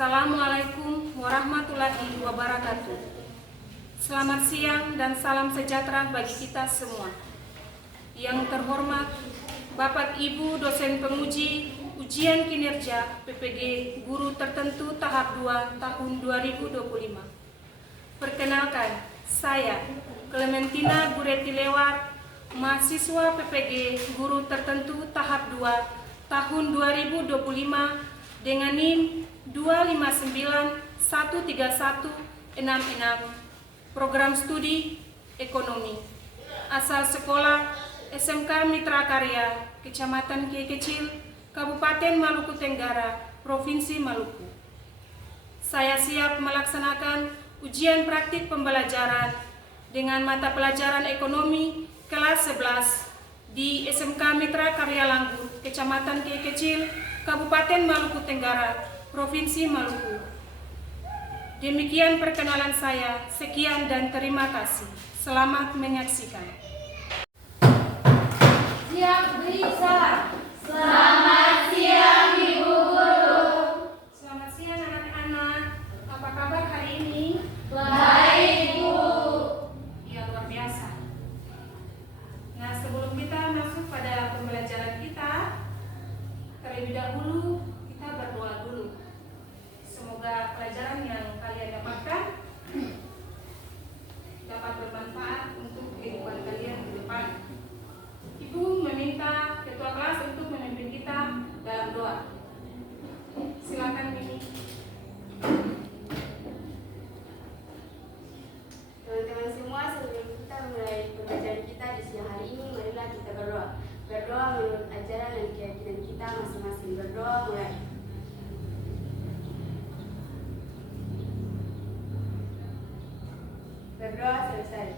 Assalamualaikum warahmatullahi wabarakatuh. Selamat siang dan salam sejahtera bagi kita semua. Yang terhormat Bapak Ibu dosen penguji ujian kinerja PPG Guru Tertentu tahap 2 tahun 2025. Perkenalkan, saya Clementina Bureti Lewar, mahasiswa PPG Guru Tertentu tahap 2 tahun 2025 dengan NIM 259131666, program studi ekonomi, asal sekolah SMK Mitra Karya, Kecamatan Kiai Kecil, Kabupaten Maluku Tenggara, Provinsi Maluku. Saya siap melaksanakan ujian praktik pembelajaran dengan mata pelajaran ekonomi kelas 11 di SMK Mitra Karya Langgur, Kecamatan Kiai Kecil, Kabupaten Maluku Tenggara, Provinsi Maluku. Demikian perkenalan saya. Sekian dan terima kasih. Selamat menyaksikan. Siap beriksa. Selamat siang Ibu Guru. Selamat siang anak-anak. Apa kabar hari ini? Baik Bu. Ya, luar biasa. Nah, sebelum kita masuk pada pembelajaran kita, terlebih dahulu kita berdoa dulu. Semoga pelajaran yang kalian dapatkan dapat bermanfaat untuk kehidupan kalian ke depan. Ibu meminta ketua kelas untuk memimpin kita dalam doa. Silakan Mimi. Teman-teman semua, sebelum kita mulai pembelajaran kita di siang hari ini, marilah kita berdoa. Berdoa menurut ajaran dan keyakinan kita masing-masing. Berdoa mulai. Berdoa selesai.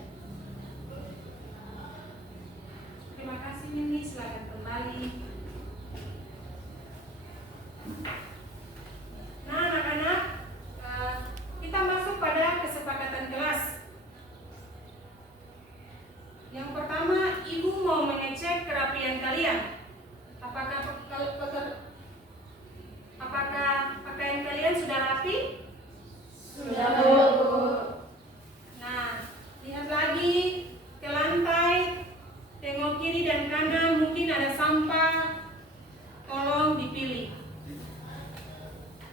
Terima kasih Mimi, silakan kembali. Nah anak-anak, kita masuk pada kesepakatan kelas. Yang pertama, Ibu mau mengecek kerapian kalian. Apakah pakaian kalian sudah rapi? Sudah Bu. Nah, lihat lagi ke lantai, tengok kiri dan kanan, mungkin ada sampah, tolong dipilih.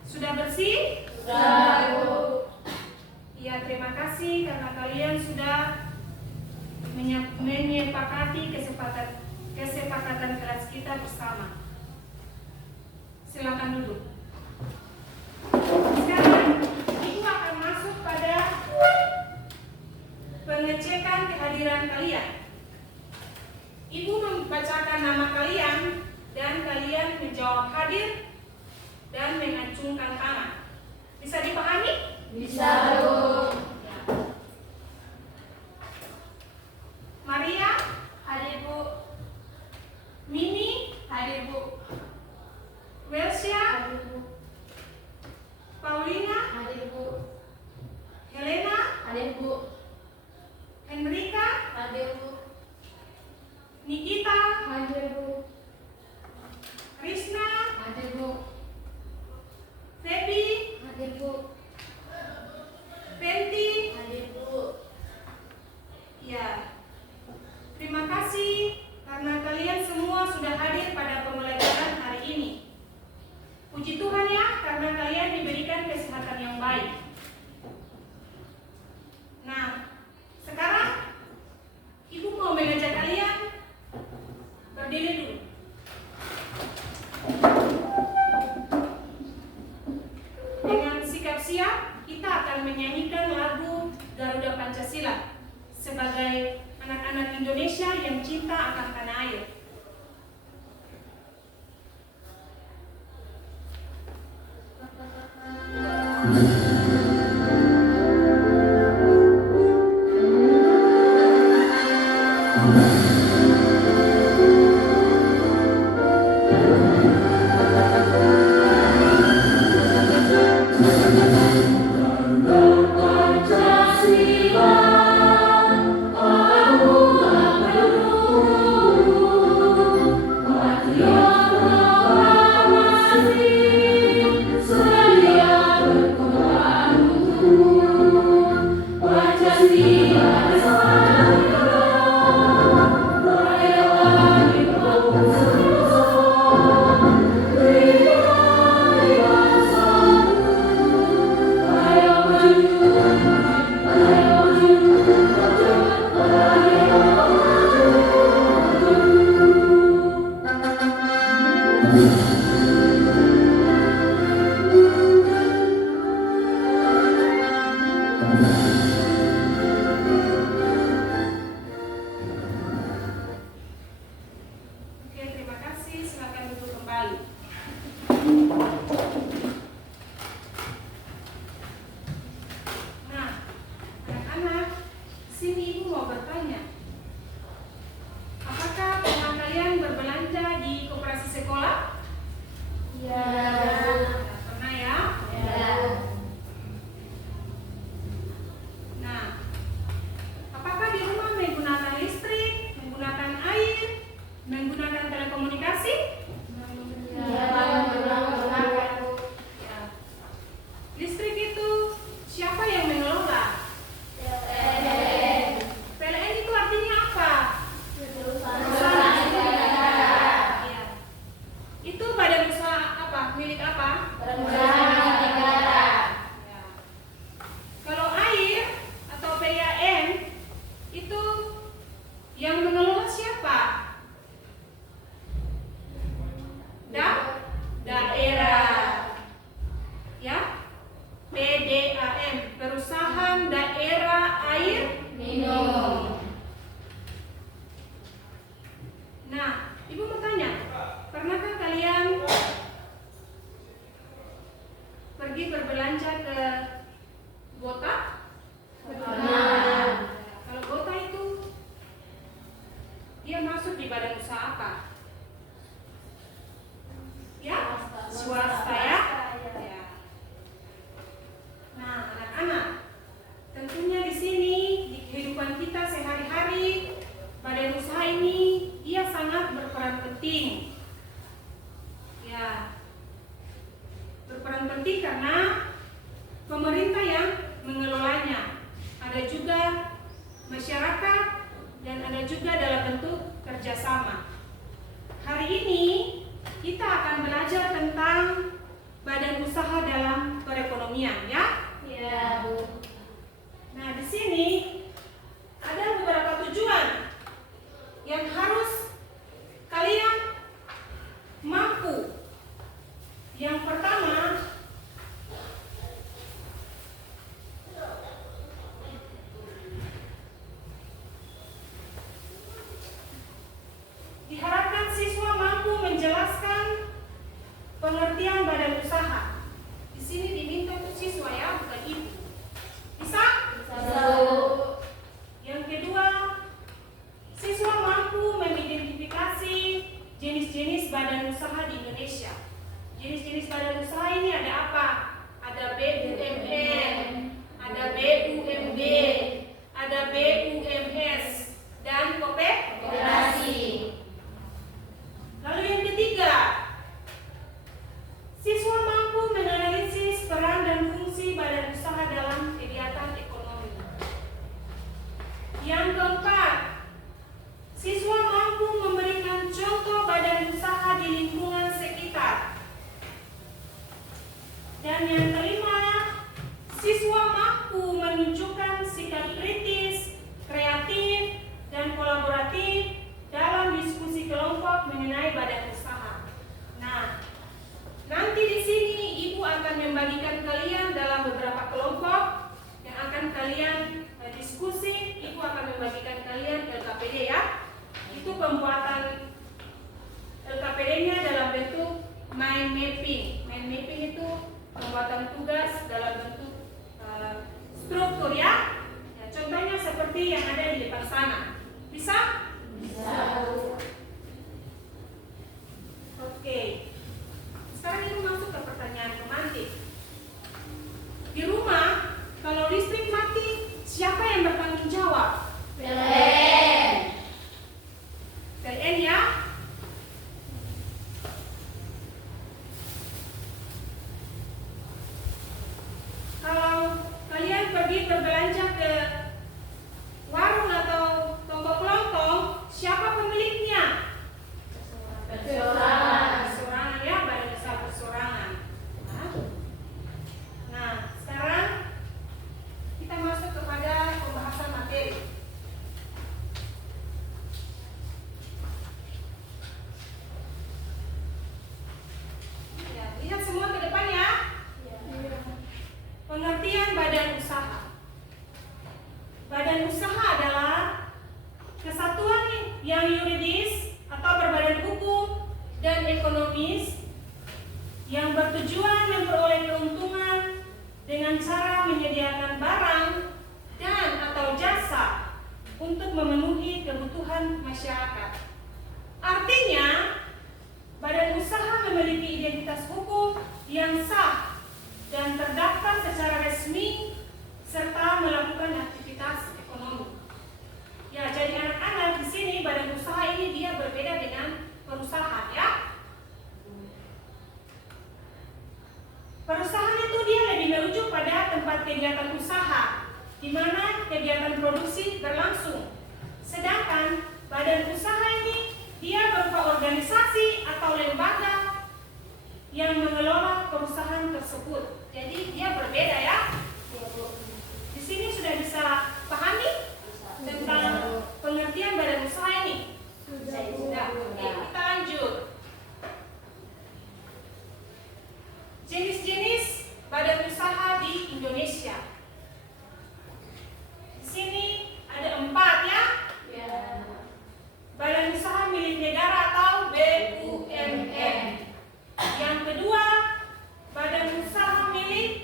Sudah bersih? Sudah Bu. Ya, terima kasih karena kalian sudah menyepakati kesepakatan kelas kita bersama. Silakan duduk. Sekarang Ibu akan masuk pada pengecekan kehadiran kalian. Ibu membacakan nama kalian dan kalian menjawab hadir dan mengacungkan tangan. Bisa dipahami? Bisa Bu. Ya. Maria, Hadir Bu. Mimi, Hadir Bu. Welsia, Hadir Bu. Paulina, Hadir Bu. Helena, Hadir Bu. Henrika, Hadir Bu. Nikita, Hadir Bu. Krisna, Hadir Bu. Feby, Hadir Bu. Penti. Hadir Bu. Ya, terima kasih karena kalian semua sudah hadir pada pembelajaran hari ini. Puji Tuhan ya, karena kalian diberikan kesehatan yang baik. Nah, sekarang Ibu mau mengajak kalian berdiri dulu. Dengan sikap siap, kita akan menyanyikan lagu Garuda Pancasila sebagai anak-anak Indonesia yang cinta akan tanah air. Pancasila, aku patriot proklamasi, sedia pergi berbelanja ke Gota? Pernah. Kalau Gota itu dia masuk di badan usaha apa? Ya, swasta ya. Ya. Nah, anak-anak, tentunya di sini di kehidupan kita sehari-hari, badan usaha ini dia sangat berperan penting. Ya, berperan penting karena pemerintah yang mengelolanya. Ada juga masyarakat dan ada juga dalam bentuk kerjasama. Hari ini kita akan belajar tentang badan usaha dalam perekonomian, ya. Ya, Bu. Nah, di sini ada beberapa tujuan yang harus kalian mampu. Yang pertama, diharapkan siswa mampu menjelaskan pengertian badan usaha. Di sini diminta untuk siswa ya, bukan ibu. Bisa? Bisa, Bu. Yang kedua, siswa mampu mengidentifikasi jenis-jenis badan usaha di Indonesia. Jenis-jenis badan usaha ini ada apa? Ada BUMN, ada BUMD, ada BUMS, dan Koperasi. Lalu yang ketiga, siswa mampu menganalisis peran dan fungsi badan usaha dalam kegiatan ekonomi. Yang keempat, siswa mampu memberikan contoh badan usaha di lingkungan sekitar. Dan yang kelima, siswa mampu menunjukkan sikap kritis, kreatif, dan kolaboratif dalam diskusi kelompok mengenai badan usaha. Nah, nanti di sini Ibu akan membagikan kalian dalam beberapa kelompok yang akan kalian diskusi. Ibu akan membagikan kalian LKPD ya. Itu pembuatan LKPD-nya dalam bentuk mind mapping. Mind mapping itu pembuatan tugas dalam bentuk struktur ya. Ya. Contohnya seperti yang ada di depan sana. Bisa? Bisa, Bu. Oke. Sekarang Ibu masuk ke pertanyaan pemantik. Di rumah, kalau listrik mati, siapa yang bertanggung jawab? PLN. PLN ya. Kalau kalian pergi berbelanja ke warung atau toko kelontong, siapa pemiliknya? Perseorangan. Perseorangan ya, badan usaha perseorangan. Nah, sekarang kita masuk kepada pembahasan materi. Ya, lihat semua ke depan ya. Pengertian badan usaha. Badan usaha adalah kesatuan yang yuridis atau berbadan hukum dan ekonomis yang bertujuan memperoleh keuntungan dengan cara menyediakan barang dan atau jasa untuk memenuhi kebutuhan masyarakat. Artinya, badan usaha memiliki identitas hukum yang sah dan terdaftar secara resmi serta melakukan aktivitas ekonomi. Ya, jadi anak-anak di sini badan usaha ini dia berbeda dengan perusahaan ya. Perusahaan itu dia lebih merujuk pada tempat kegiatan usaha di mana kegiatan produksi berlangsung. Sedangkan badan usaha ini dia berupa organisasi atau lembaga yang mengelola perusahaan tersebut. Jadi dia berbeda ya. Di sini sudah bisa pahami tentang pengertian badan usaha ini? Sudah. Oke, kita lanjut. Jenis-jenis badan usaha di Indonesia. Di sini ada 4 ya. Badan usaha milik negara atau BUMN. Yang kedua, badan usaha milik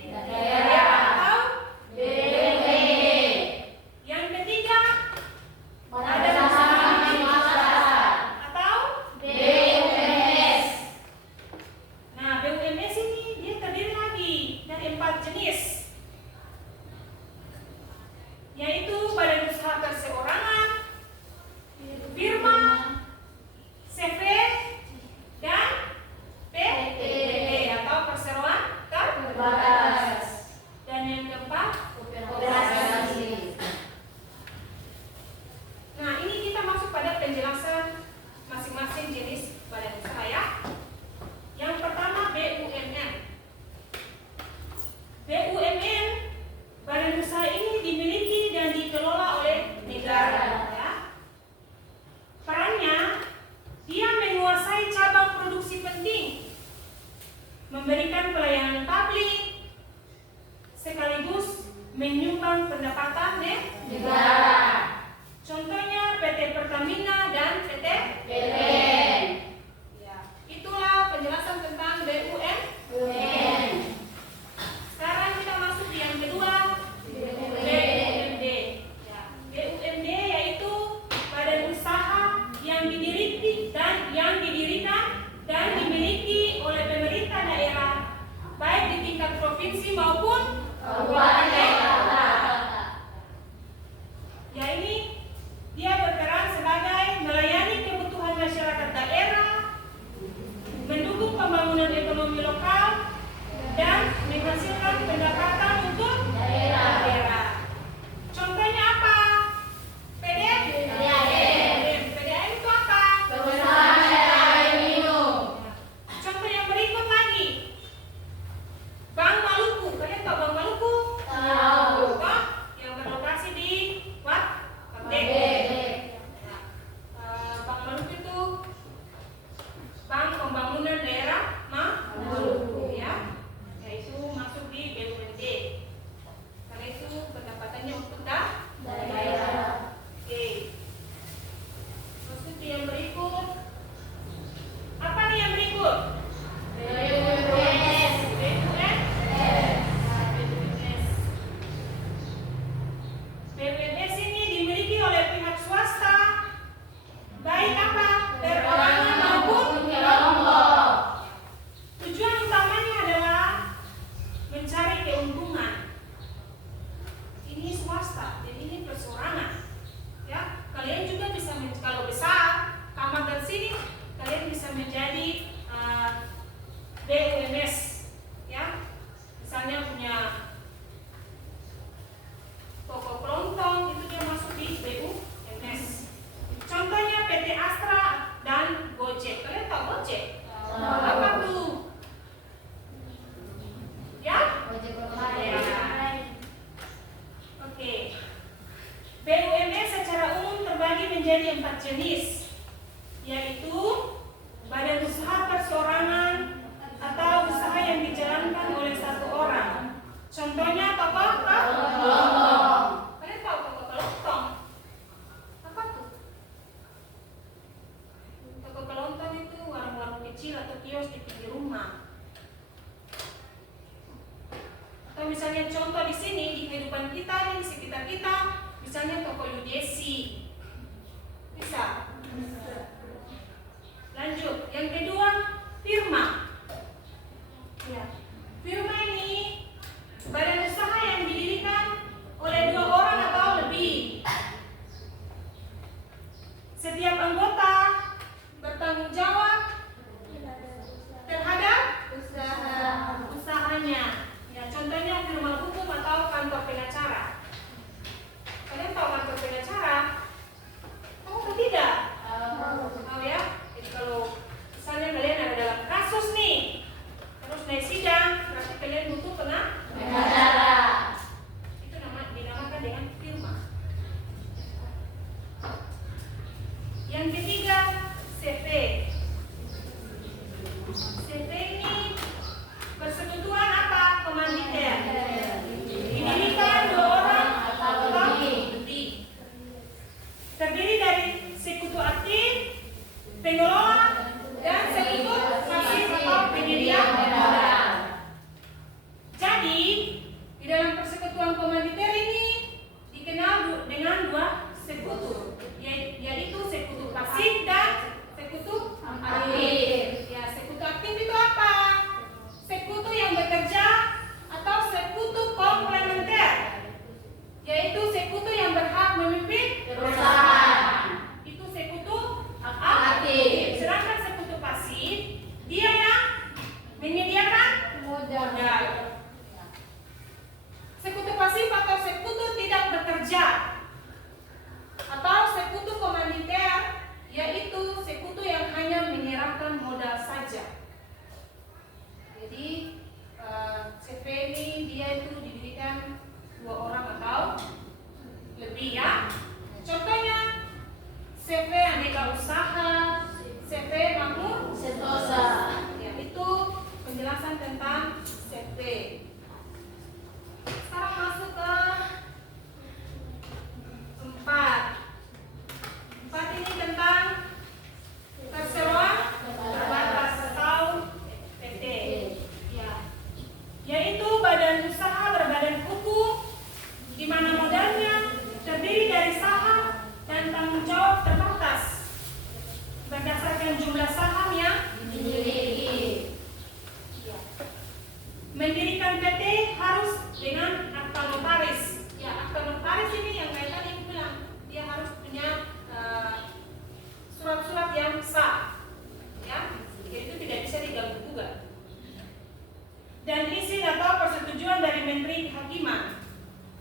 menjadi 4 jenis, yaitu badan usaha perseorangan, firma, CV, dan PPD atau perseroan terbatas. Dan yang keempat, Koperasi. nah ini kita masuk pada penjelasan masing-masing jenis badan usaha ya. Yang pertama BUMN. BUMN, badan usaha ini dimiliki dan dikelola oleh negara ya. Perannya, dia menguasai cabang produksi penting, memberikan pelayanan publik, sekaligus menyumbang pendapatan Negara. Contohnya PT Pertamina dan PT PLN. ya. Itulah penjelasan tentang BUMN. Sekarang kita masuk di yang kedua, BUMD. Ya. BUMD yaitu badan usaha yang didirikan dan dimiliki oleh pemerintah daerah, baik di tingkat provinsi maupun Kabupaten kota. ya. Ini dia berperan sebagai melayani kebutuhan masyarakat daerah, mendukung pembangunan ekonomi lokal, dan menghasilkan pendapatan untuk daerah. Contohnya apa? PDAM. PDAM itu apa? Perusahaan air minum. Contoh yang berikut lagi, Bank Maluku. Kalian tahu Bank Maluku? Tahu. Toh, yang berlokasi di Wat Pete. Bank Maluku itu Bank Pembangunan Daerah Maluku ya, yaitu masuk di BUMD. Karena itu pendapatannya untuk Daerah. Oke. Masuk yang berikut. Apa nih yang berikut? BUMS. BUMS ini dimiliki oleh pihak swasta, baik apa? Perorangan maupun kelompok. tujuan utamanya adalah mencari keuntungan. Ini swasta, jadi ini perseorangan. Ya, kalian juga bisa kalau besar kamar dan sini, kalian bisa menjadi BUMS. Ya, misalnya punya toko kelontong, itu dia masuk di BUMS. Contohnya PT Astra dan Gojek. Kalian tahu Gojek? Apa tuh? Ya? Oke. BUMN secara umum terbagi menjadi 4 jenis, yaitu badan usaha perseorangan atau usaha yang dijalankan oleh satu orang. Contohnya toko kelontong. Kalian tahu toko kelontong? Apa tuh? Toko kelontong itu warung-warung kecil atau kios di pinggir rumah. Atau misalnya contoh di sini di kehidupan kita nih, di sekitar kita, misalnya toko Yudesi. Bisa? Lanjut, yang kedua firma. Ya. Firma ini badan usaha yang didirikan oleh 2 orang atau lebih. Setiap anggota bertanggung jawab terhadap usahanya. Ya, contohnya firma hukum atau kantor pengacara. Kalian tahu kantor pengacara? Tahu atau tidak? Tahu ya. Jadi kalau misalnya kalian ada dalam kasus nih, terus naik sidang, berarti kalian butuh Pengacara. itu dinamakan dengan firma. Yang ketiga, CV. CV ini persekutuan apa? Komanditer. Didirikan 2 orang atau lebih. Terdiri dari sekutu aktif, pengelola, dan sekutu pasif atau penyedia modal. Jadi, di dalam persekutuan komanditer ini dikenal dengan 2 sekutu, yaitu sekutu pasif dan sekutu aktif. Ya, sekutu aktif itu apa? Sekutu yang bekerja atau dia itu didirikan 2 orang atau lebih ya. Contohnya CV aneka usaha, CV makmur Sentosa. ya, itu penjelasan tentang CV. Sekarang masuk ke 4 ini tentang perseroan terbatas atau PT ya, yaitu badan usaha berbadan hukum di mana modalnya terdiri dari saham dan tanggung jawab terbatas berdasarkan jumlah saham yang Dimiliki. ya. Mendirikan PT harus dengan akta notaris. Ya, akta notaris ini yang kayak tadi aku bilang, dia harus punya surat-surat yang sah. Ya, jadi itu tidak bisa diganggu gugat. Dan izin atau persetujuan dari Menteri Kehakiman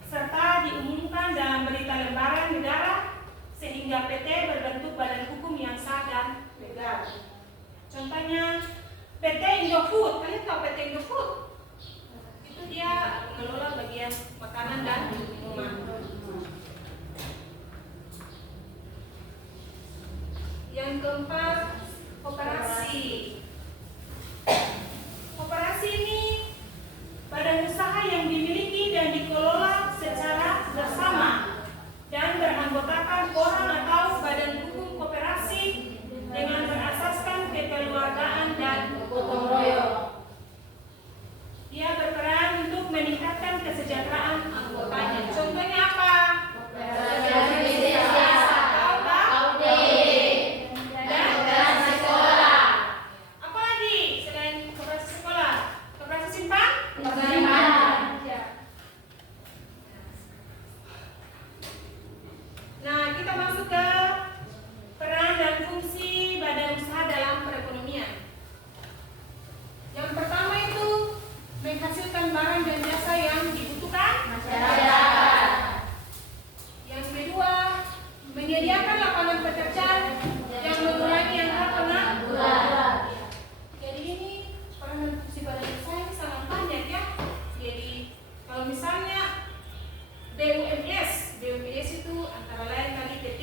serta diumumkan dalam berita lembaran negara sehingga PT berbentuk badan hukum yang sah dan legal. Contohnya PT Indofood, kalian tahu PT Indofood? Itu dia mengelola bagian makanan dan minuman. Yang keempat, koperasi. Koperasi ini badan usaha yang dimiliki dan dikelola secara bersama dan beranggotakan orang atau badan hukum koperasi dengan berasaskan kekeluargaan dan Gotong royong. dia berperan untuk meningkatkan kesejahteraan anggotanya. Contohnya apa? Koperasi bisnis Tahu tak? audit. Dan Koperasi sekolah. apa lagi selain koperasi sekolah? Koperasi simpan? Penyimpanan. Nah, kita masuk ke peran dan fungsi badan usaha dalam perekonomian. Yang pertama itu menghasilkan barang dan jasa yang dibutuhkan Masyarakat. Yang kedua, menyediakan lapangan pekerjaan yang mengurangi angka pengangguran. Jadi ini peran dan fungsi badan usaha ini sangat banyak ya. Jadi kalau misalnya BUMS itu antara lain tadi PT.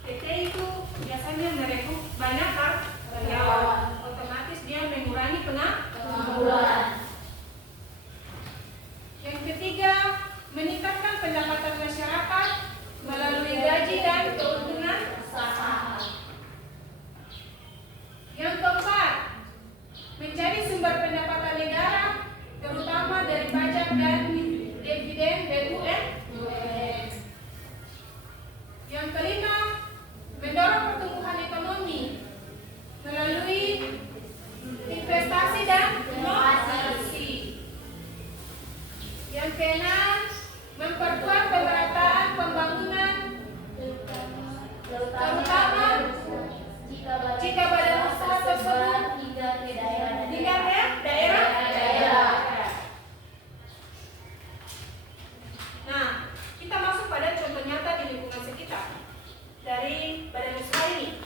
PT itu biasanya merekrut banyak karyawan, otomatis dia mengurangi Pengangguran. Yang ketiga, meningkatkan pendapatan masyarakat melalui gaji dan keuntungan Usaha. Yang keempat, menjadi sumber pendapatan negara, terutama dari pajak dan dividen BUMN. Yang kelima, mendorong pertumbuhan ekonomi melalui investasi dan inovasi. Yang keenam, memperkuat pemerataan pembangunan terutama jika badan usaha tersebut hingga ke daerah. Nah, kita masuk pada contoh nyata di lingkungan sekitar dari badan usaha ini.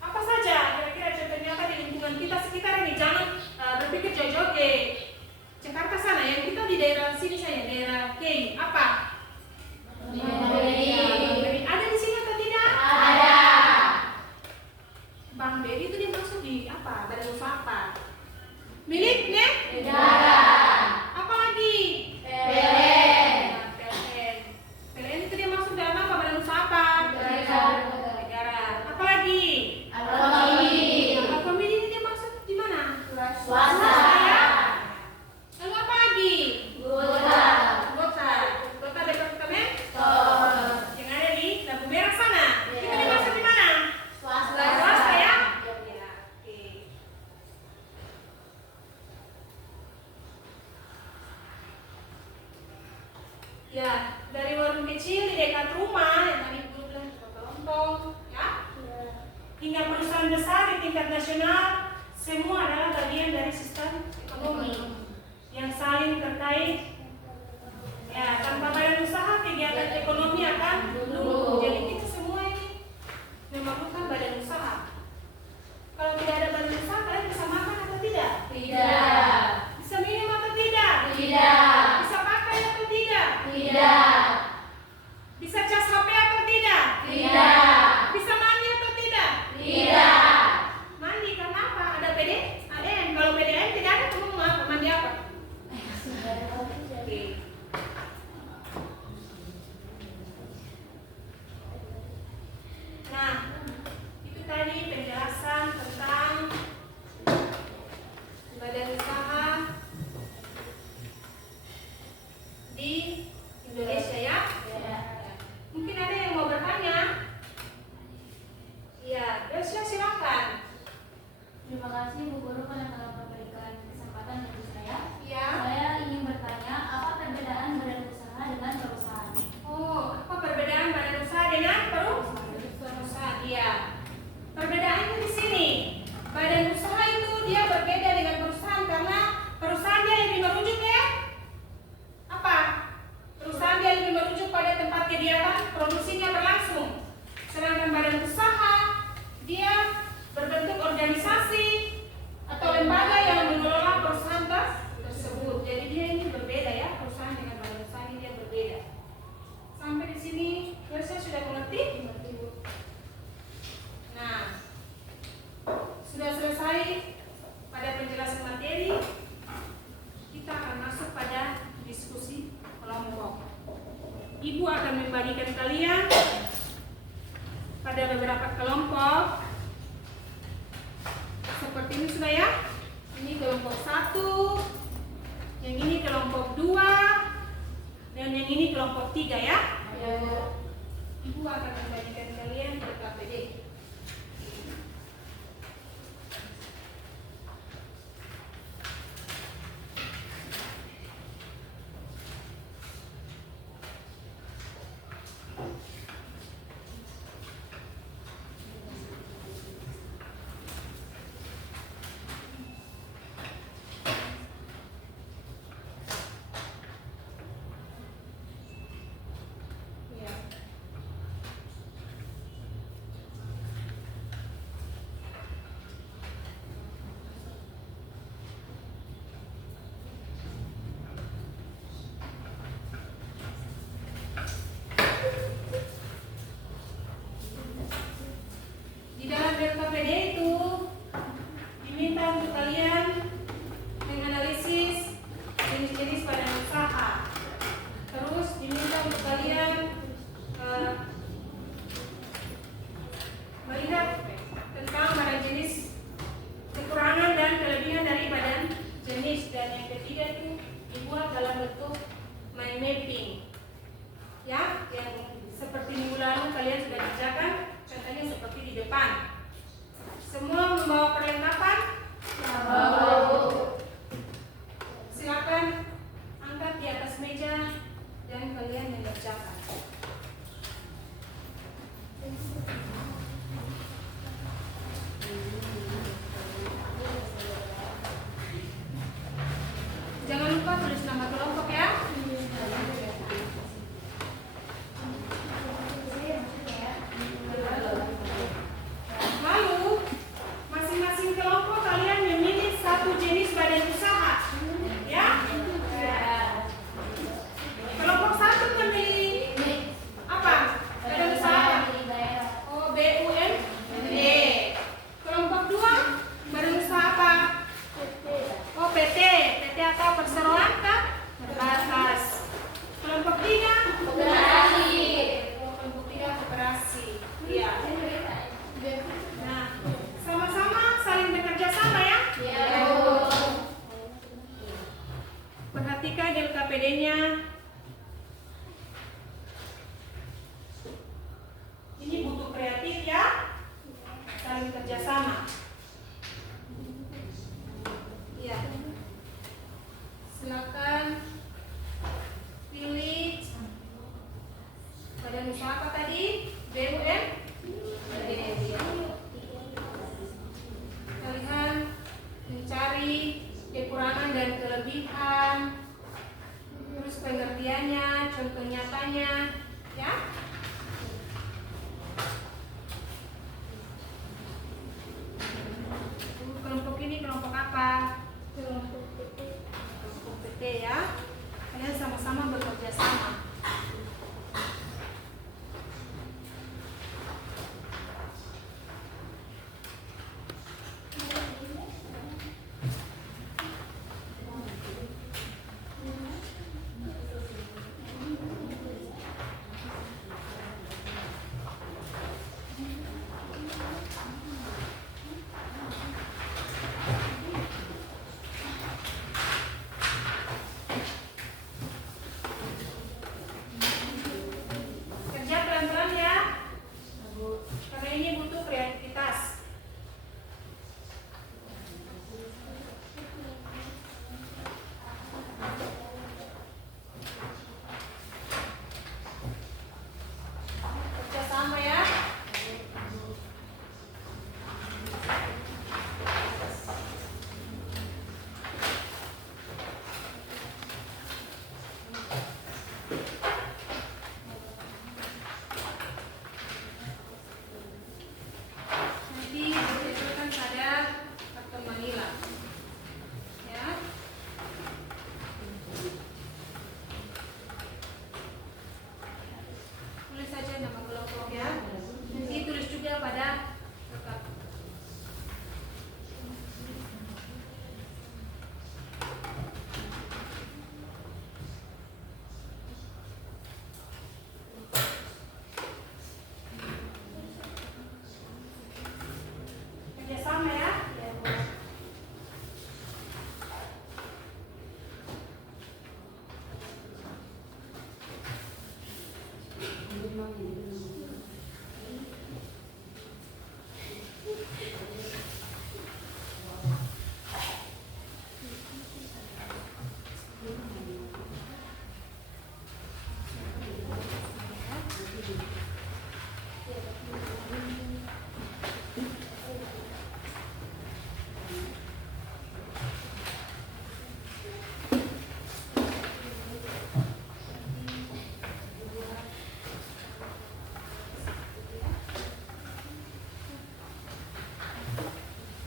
Apa saja kira-kira contoh nyata di lingkungan kita sekitar ini? Jangan berpikir jauh-jauh ke Jakarta sana. Yang kita di daerah sini saja, daerah KEI. Apa? Ada di sini atau tidak? Ada. Bang Beri itu dia masuk di apa? Badan usaha apa? Miliknya? Negara. Apa lagi? PLN. Nah, PLN. PLN itu dia masuk dalam apa? Badan usaha apa? Negara. Apa lagi? Alkoholi. Alkoholi ini dia masuk di mana? Swasta. Ya. Lalu apa lagi? Gota. Kota departemen Tor. yang ada di lampu merah sana. Itu dia masuk di mana? Swasta. Swasta ya? Ya, oke. Ya, dari warung kecil di dekat rumah yang tadi gue bilang lontong, ya, hingga perusahaan besar di tingkat nasional, semua adalah bagian dari sistem ekonomi yang saling terkait. Ya, tanpa badan usaha kegiatan ekonomi akan lumpuh. Jadi kita semua ini memerlukan badan usaha. Kalau tidak ada badan usaha, kalian bisa makan atau tidak? Tidak. Bisa minum atau tidak? Tidak. di Indonesia ya. Mungkin ada yang mau bertanya? Iya, Delcia silakan. Terima kasih Bu Guru karena telah memberikan kesempatan bagi saya. Iya. Saya ingin bertanya, apa perbedaan badan usaha dengan perusahaan? Oh, apa perbedaan badan usaha dengan perusahaan? Iya. Perbedaannya di sini. Badan usaha itu dia berbeda dengan perusahaan karena perusahaan dia lebih merujuk ya. Apa? Perusahaan dia lebih merujuk pada tempat kegiatan produksinya berlangsung. Sedangkan badan usaha dia berbentuk organisasi atau lembaga yang mengelola perusahaan tersebut. Jadi dia ini berbeda ya, perusahaan dengan badan usaha ini dia berbeda. Sampai di sini, saya sudah mengerti? Nah, sudah selesai pada penjelasan materi. Kita akan masuk pada diskusi kelompok. Ibu akan membagikan kalian pada beberapa kelompok. Seperti ini sudah ya. Ini kelompok 1, yang ini kelompok 2, dan yang ini kelompok 3 ya. Ibu akan membagikan kalian ke KPD. Ya. Di dalam LKPD itu diminta untuk kalian menganalisis jenis-jenis badan usaha. Terus diminta untuk kalian melihat tentang badan jenis, kekurangan dan kelebihan dari badan jenis, dan yang ketiga itu dibuat dalam bentuk mind mapping. Ya, yang seperti minggu lalu kalian sudah kerjakan, contohnya seperti di depan. Semua membawa perlengkapan? Silakan angkat di atas meja dan kalian mengerjakan. Jangan lupa tulis nama kelompok ya. Lalu masing-masing kelompok kalian memilih satu jenis badan usaha. Ya? Kelompok 1 memilih apa? Badan usaha. Oh, BUMD. Kelompok 2 badan usaha apa? Oh, PT. PT atau perseroan terbatas. Kelompok 3 Koperasi. kelompok 3 koperasi. Iya. Nah, sama-sama saling bekerja sama ya. Perhatikan LKPD-nya. Ini butuh kreatif ya. Saling kerjasama. Iya. Silakan pilih badan usaha apa tadi? BUMD. Kalian mencari kekurangan dan kelebihan, terus pengertiannya, contoh nyatanya, ya. Kelompok ini kelompok apa? Kelompok PT ya. Kalian sama-sama bekerja sama.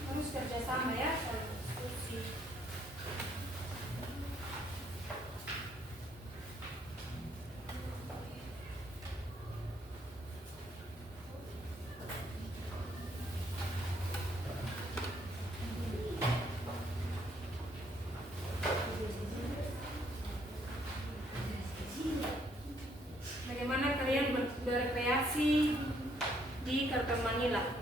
Harus kerjasama ya, saling diskusi. Bagaimana kalian berkreasi di karton Manila?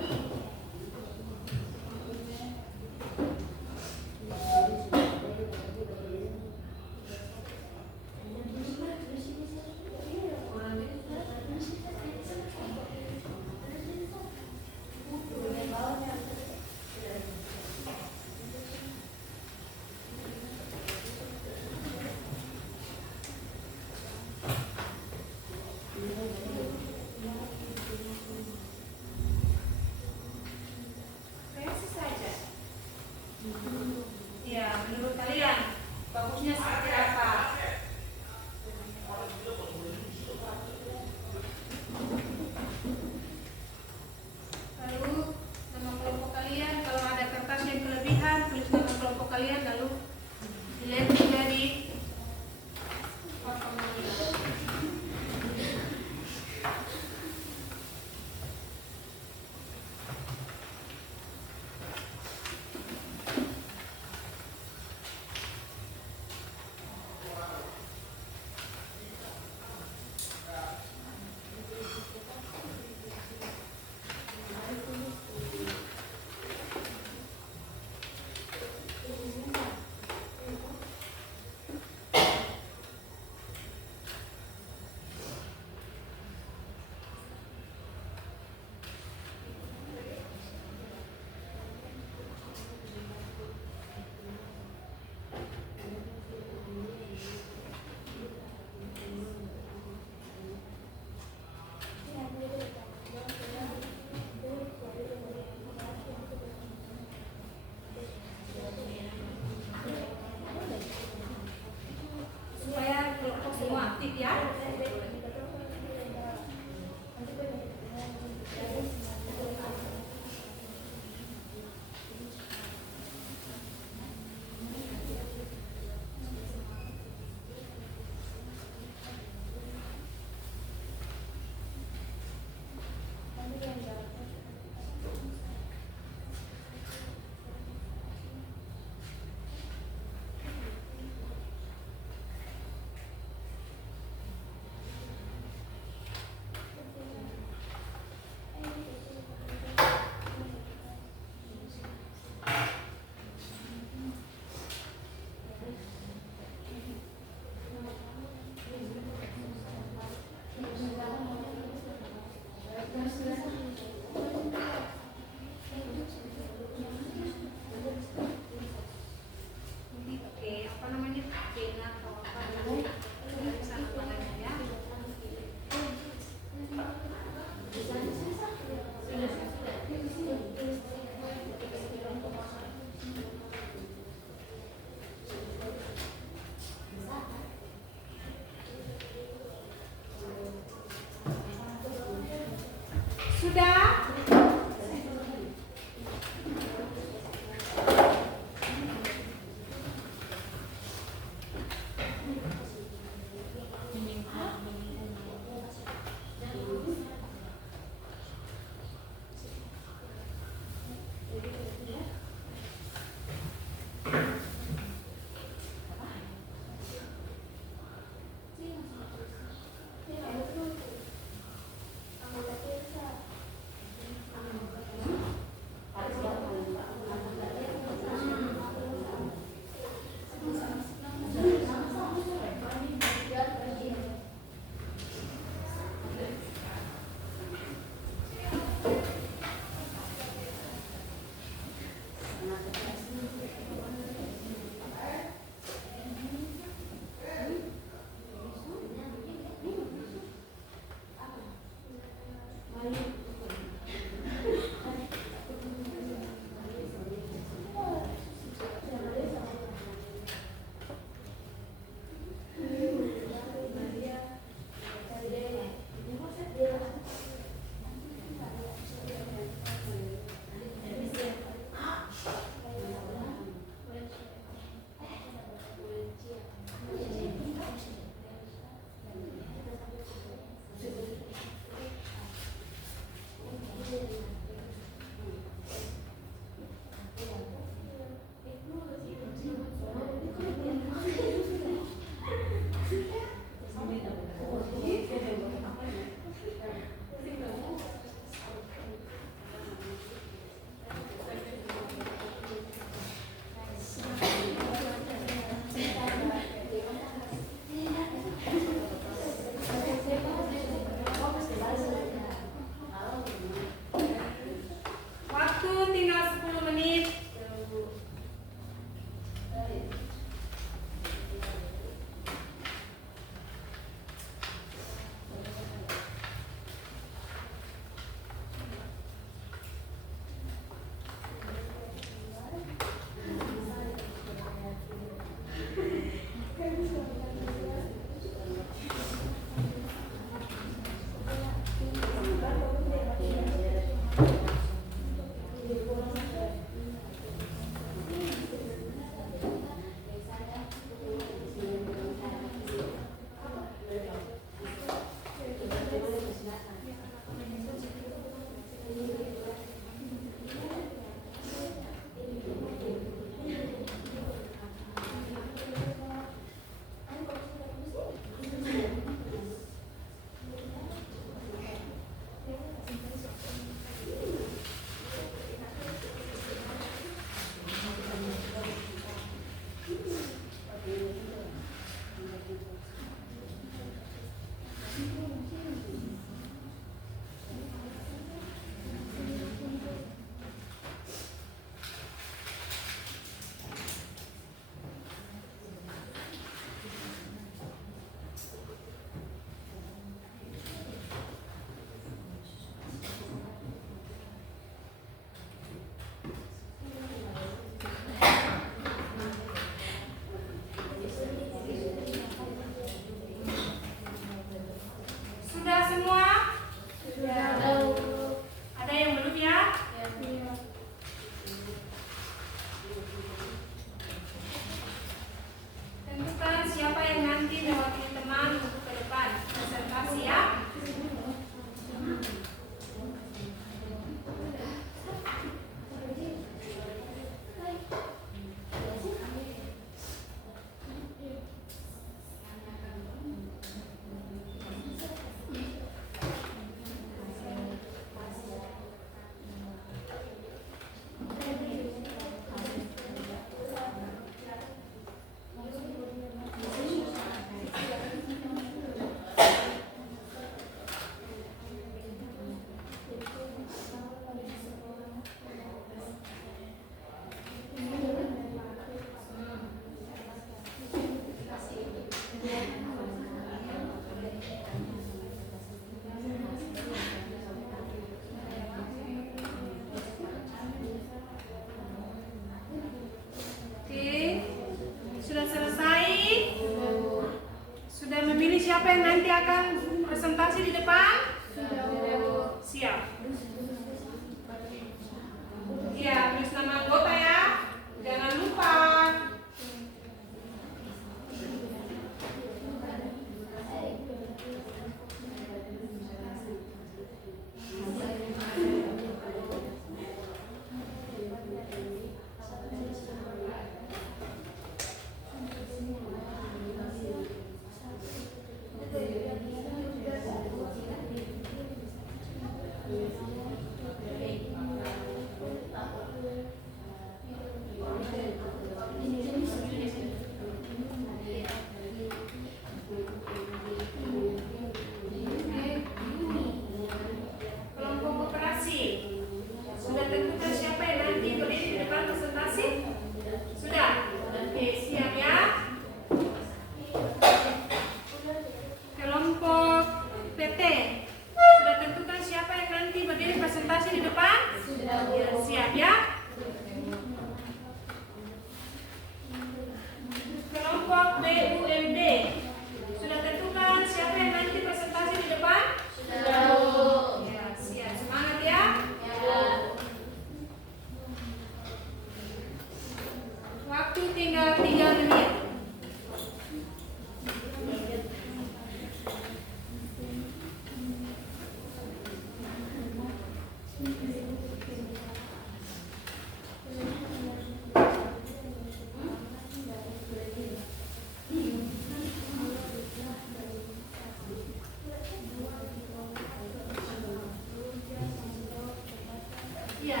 Iya.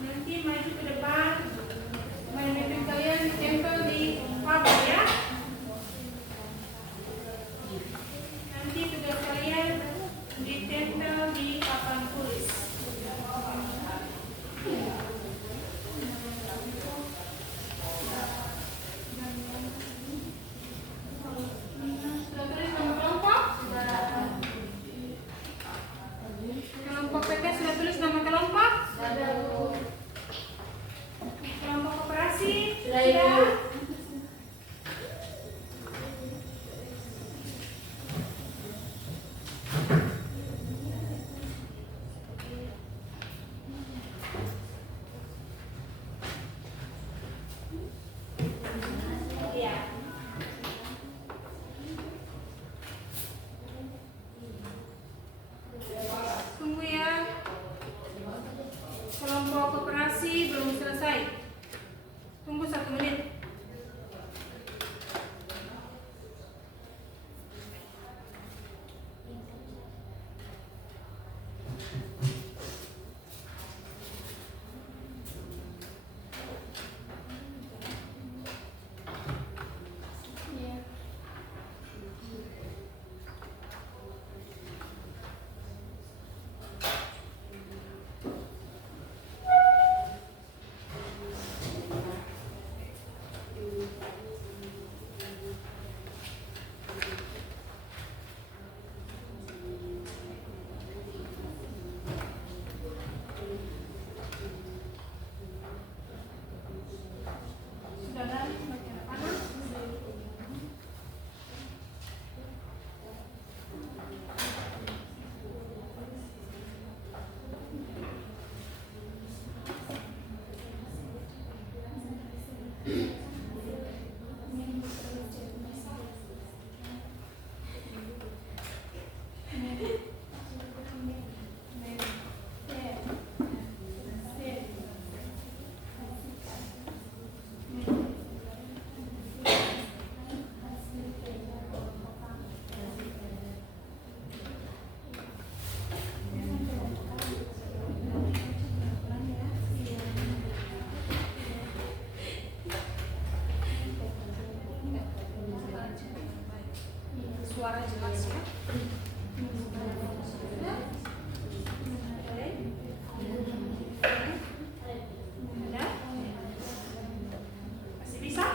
Nanti maju ke depan, main-main kalian ditempel di papan ya. Nanti tugas kalian ditempel di papan tulis. Sudah tulis nama kelompok? Kelompok PT sudah tulis nama kelompok? Kelompok koperasi? Sudah. Iya. Tunggu ya. Kelompok koperasi belum selesai. Tunggu 1 menit. Sudah lari semakin panas. Suara jelas ya. Ada? Masih bisa?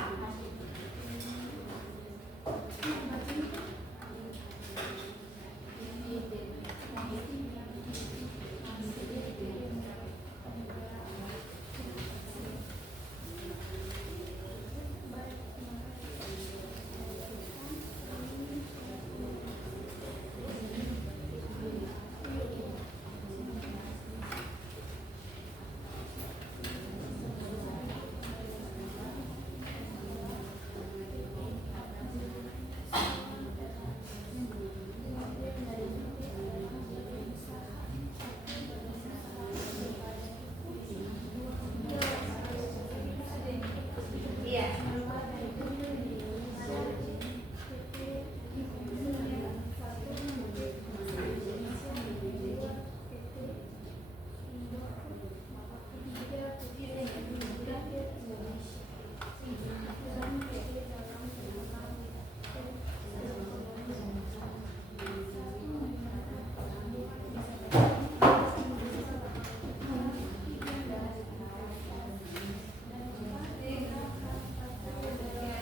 Iya.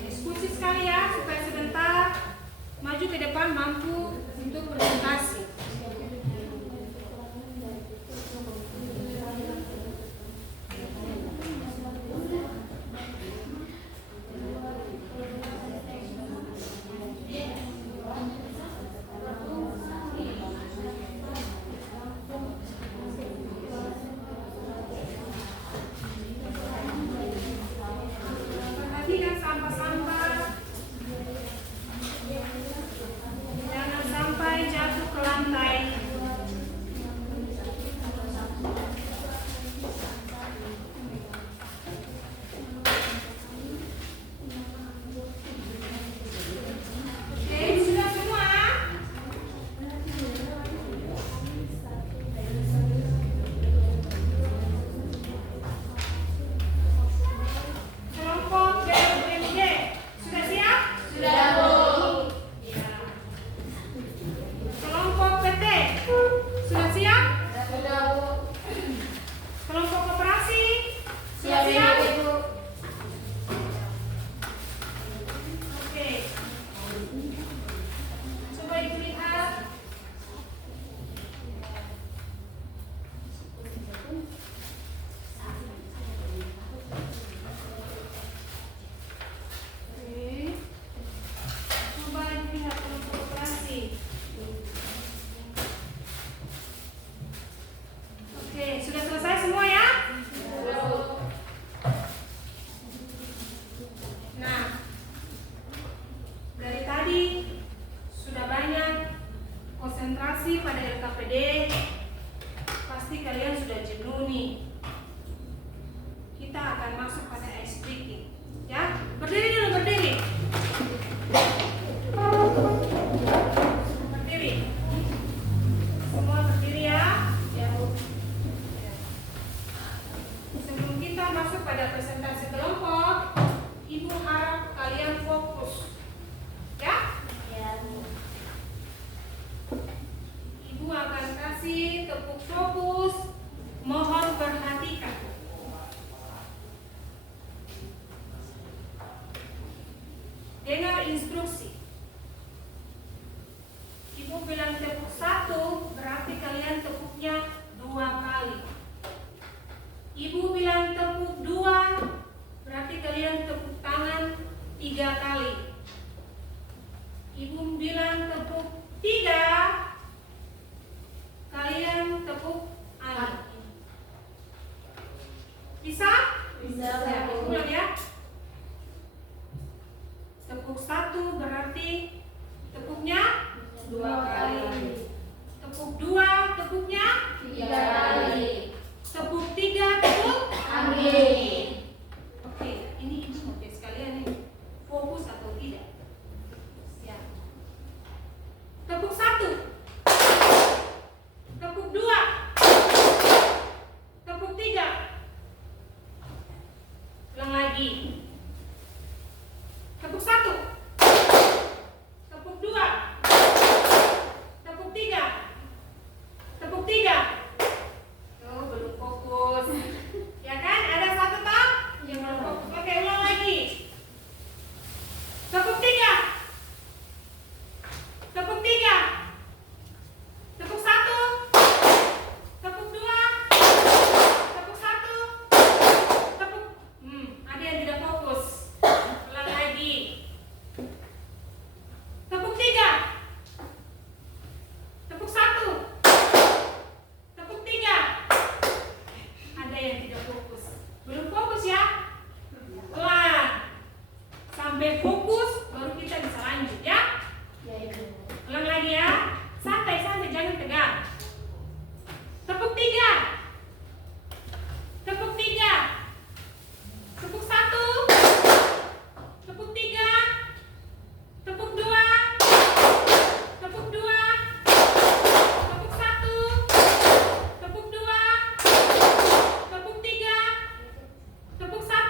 Diskusi sekali ya supaya sebentar maju ke depan mampu untuk presentasi. Perhatikan sampah-sampah. Jangan sampai jatuh ke lantai. adik-adik, pasti kalian sudah jenuh nih. Kita akan masuk pada ice breaking. Ya, berdiri dulu, berdiri. Berdiri. Semua berdiri ya. Sebelum kita masuk pada presentasi kelompok, Ibu harap kalian fokus. Ya? Ibu akan kasih tepuk fokus. Mohon perhatikan. Dengar instruksi. Ibu bilang tepuk 1, berarti kalian tepuknya 2 kali. Ibu bilang tepuk 2, berarti kalian tepuk tangan 3 kali. Ibu bilang tepuk 3, kalian tepuk alis. Bisa? Bisa. Ya, ulang ya. Tepuk 1 berarti tepuknya 2 kali. Tepuk 2 tepuknya 3 kali. tepuk 3 tepuk. Amin. Oke, ini ibu mau tes kalian nih, fokus atau tidak. Ya. Tepuk 1, tepuk 2, tepuk 3. Ulang lagi. Tepuk 1, tepuk 2, tepuk 3, tepuk 3. Oh, belum fokus. Ya kan? Ada satu tak? Yang belum fokus. Oke, ulang lagi. Tepuk 3, tepuk 3, tepuk 1, tepuk 2, tepuk 1, tepuk. Ada yang tidak fokus. Ulang lagi. Tepuk 3, tepuk 1, tepuk 3. Ada yang tidak fokus. Belum fokus ya? Ulang. Sampai fokus baru kita bisa lanjut ya. Ya, Ibu. Ulang lagi ya. Santai-santai, jangan tegang. Tepuk 3, tepuk 3, tepuk 1, tepuk 3, tepuk 2, tepuk 2, tepuk 1, tepuk 2, tepuk 3, tepuk 1,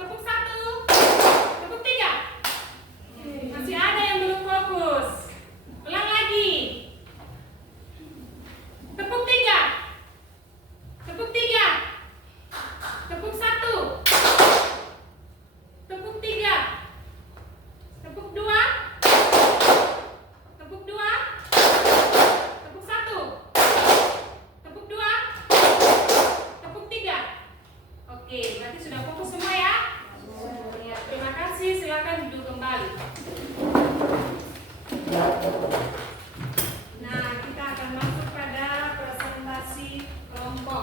tepuk 1, tepuk 3. Masih ada yang belum fokus. Ulang lagi. Tepuk 3, tepuk 3, tepuk 1, tepuk 3, tepuk 2, tepuk 2, tepuk 1, tepuk 2, tepuk 3. Oke, berarti sudah fokus semua ya? Ya, terima kasih. Silakan duduk kembali. Nah, kita akan masuk pada presentasi kelompok.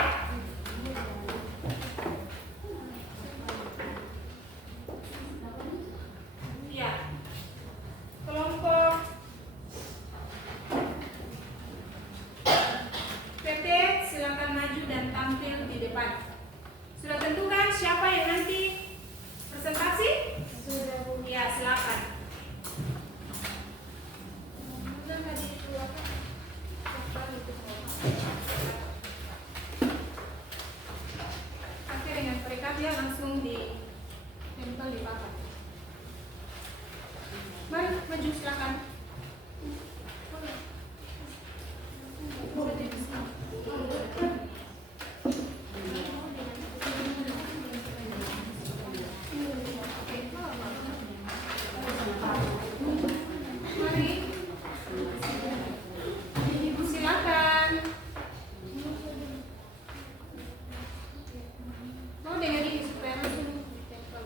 Ya, kelompok PT, silakan maju dan tampil di depan. Sudah tentukan siapa yang nanti presentasi? Sudah, Bu. Ya, silakan. Oke, dengan perikat ya langsung ditempel di papan. Mari maju silakan. Mari. Ibu silakan. Mau dengan ini supaya langsung ditempel.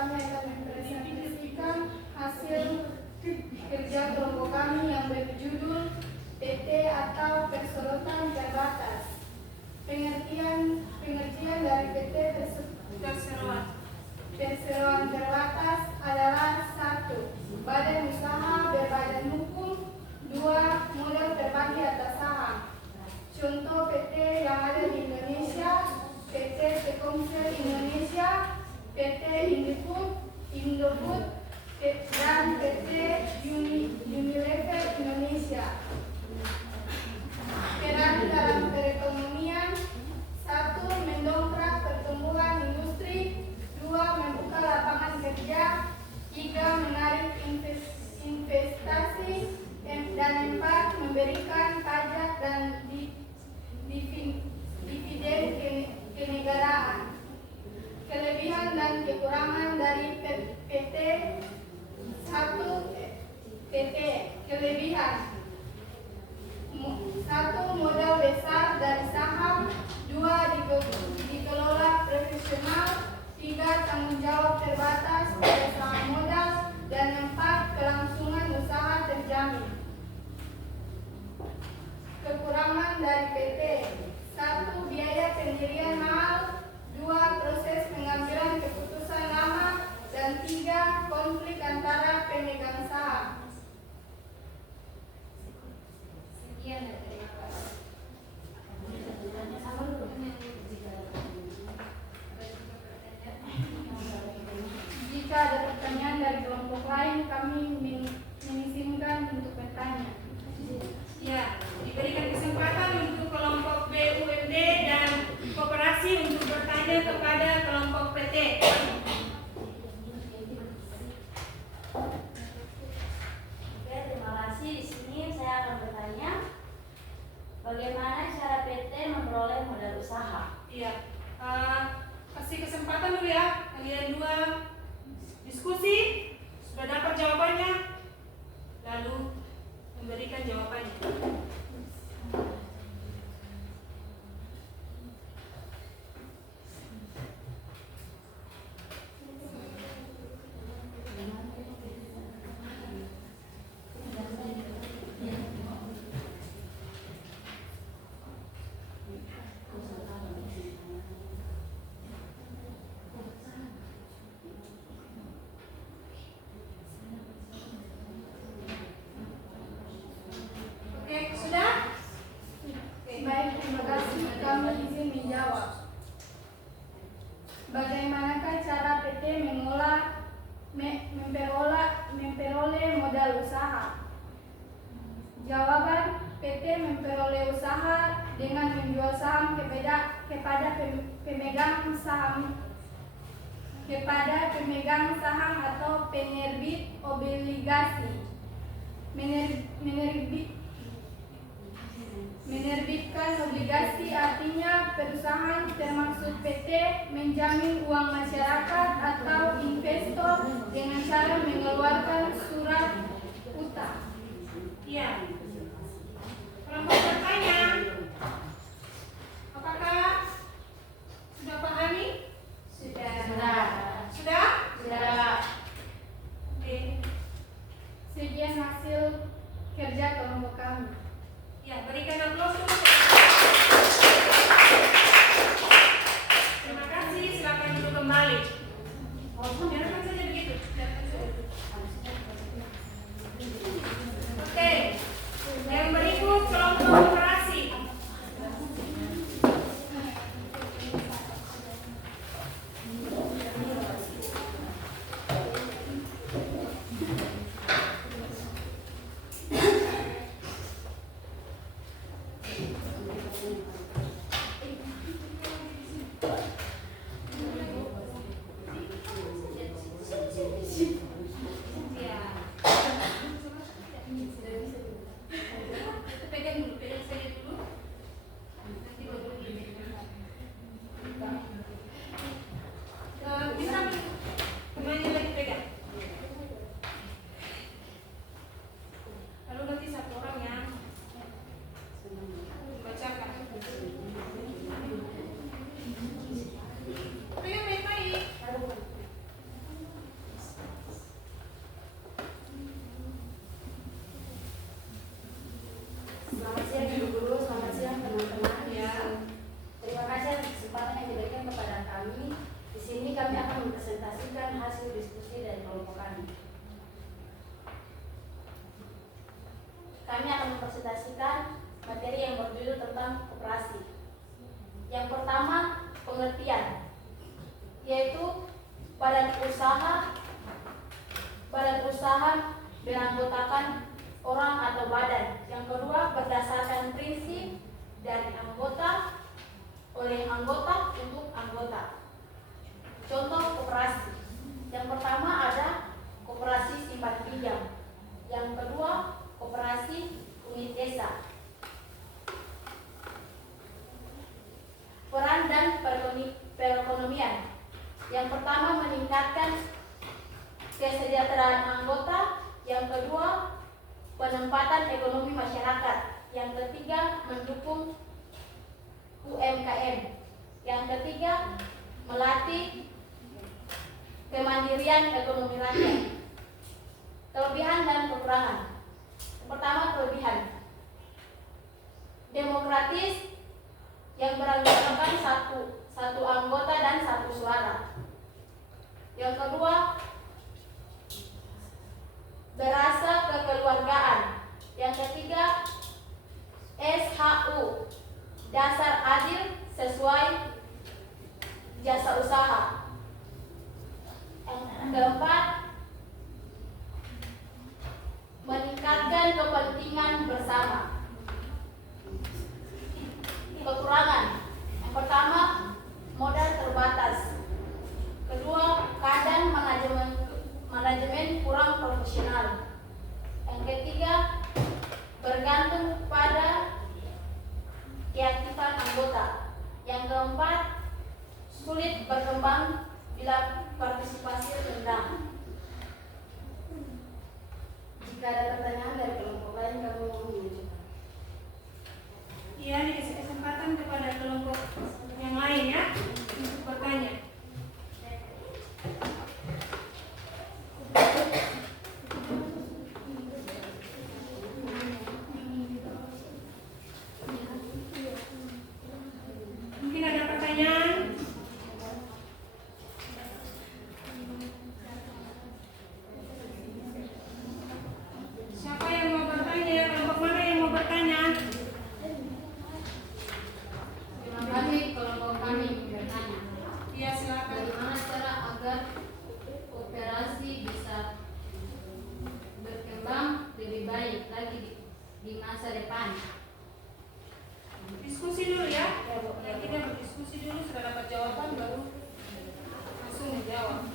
kami akan mempresentasikan hasil kerja kelompok kami yang berjudul PT atau Perseroan Terbatas. Pengertian dari PT Perseroan Terbatas adalah: 1. Badan usaha berbadan hukum. 2. Modal terbagi atas saham. Contoh PT yang ada di Indonesia: PT Telkomsel Indonesia, PT Indofood, dan PT Unilever Indonesia. Peran dalam perekonomian: 1. Mendongkrak pertumbuhan industri. 2. Membuka lapangan kerja. 3. Menarik investasi. Dan 4. Memberikan pajak dan dividen kenegaraan. Kelebihan dan kekurangan dari PT. 1. PT kelebihan: 1. Modal besar dari saham. 2. Dikelola profesional. 3. Tanggung jawab terbatas pada saham modal. Dan 4. Kelangsungan usaha terjamin. Kekurangan dari PT: 1. Biaya pendirian mahal. 2. Proses pengambilan keputusan lama. Dan 3. Konflik antara pemegang saham. Sekian dan terima kasih. Jika ada pertanyaan dari kelompok lain, kami mengizinkan untuk bertanya. Ya, diberikan kesempatan untuk kelompok BUMD dan koperasi untuk bertanya kepada kelompok PT. Oke, terima kasih. Di sini saya akan bertanya, bagaimana cara PT memperoleh modal usaha? Iya, kasih kesempatan dulu ya, kalian dua diskusi. Sudah dapat jawabannya, lalu memberikan jawabannya. Oke, sudah? Baik, terima kasih. Kami izin menjawab. Bagaimanakah cara PT memperoleh modal usaha? Jawaban: PT memperoleh usaha dengan menjual saham kepada pemegang saham atau penerbit obligasi. Menerbitkan obligasi artinya perusahaan termasuk PT menjamin uang masyarakat atau investor dengan cara mengeluarkan surat utang. Iya. Kelompok bertanya, apakah sudah pahami? Sudah. Sudah? Sudah. Oke. Sekian hasil kerja kelompok kami. Ya, berikan aplaus dulu. Terima kasih, silakan duduk kembali. Biarkan saja begitu. Oke, yang berikut kelompok operasi. kami akan mempresentasikan hasil diskusi dari kelompok kami. Kami akan mempresentasikan materi yang berjudul tentang koperasi. Yang pertama, pengertian, yaitu badan usaha beranggotakan orang atau badan. Yang kedua, berdasarkan prinsip dari anggota, oleh anggota, untuk anggota. Contoh koperasi. Yang pertama ada koperasi simpan pinjam. Yang kedua, koperasi unit desa. Peran dan perekonomian. Yang pertama, meningkatkan kesejahteraan anggota. Yang kedua, penempatan ekonomi masyarakat. Yang ketiga, mendukung UMKM. Yang ketiga, melatih kemandirian ekonomi rakyat. Kelebihan dan kekurangan. Pertama, kelebihan. Demokratis, yang beranggotakan satu anggota dan satu suara. Yang kedua, berasa kekeluargaan. Yang ketiga, SHU, dasar adil sesuai jasa usaha. Yang keempat, meningkatkan kepentingan bersama. Kekurangan. Yang pertama, modal terbatas. Kedua, kadang manajemen kurang profesional. Yang ketiga, bergantung pada keaktifan anggota. Yang keempat, sulit berkembang bila partisipasi rendah. Jika ada pertanyaan dari kelompok lain, kami mohon menunjukkan. Iya, dikasih kesempatan kepada kelompok yang lain ya untuk bertanya. Mungkin ada pertanyaan? Siapa yang mau bertanya? Kelompok mana yang mau bertanya? Kelompok kami bertanya, Iya, silakan. bagaimana cara agar koperasi bisa berkembang lebih baik lagi di masa depan? Diskusi dulu ya. Yang kita berdiskusi dulu, sudah dapat jawaban baru langsung menjawab.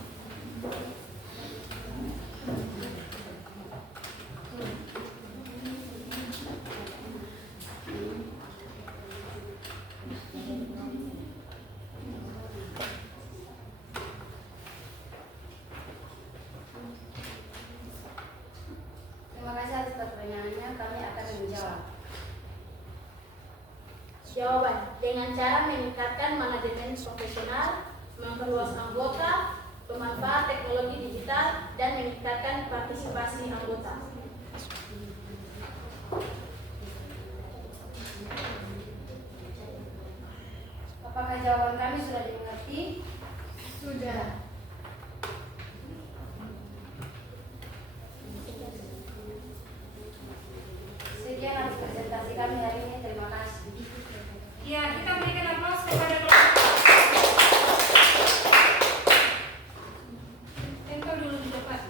Terima kasih atas pertanyaannya, kami akan menjawab. Jawaban, dengan cara meningkatkan manajemen profesional, memperluas anggota, pemanfaat teknologi digital, dan meningkatkan partisipasi anggota. Apakah jawaban kami sudah dimengerti? Sudah. Sekian atas presentasi kami hari ini. Terima kasih. Ya, kita berikan aplaus kepada kelompok. Tempel dulu di depan.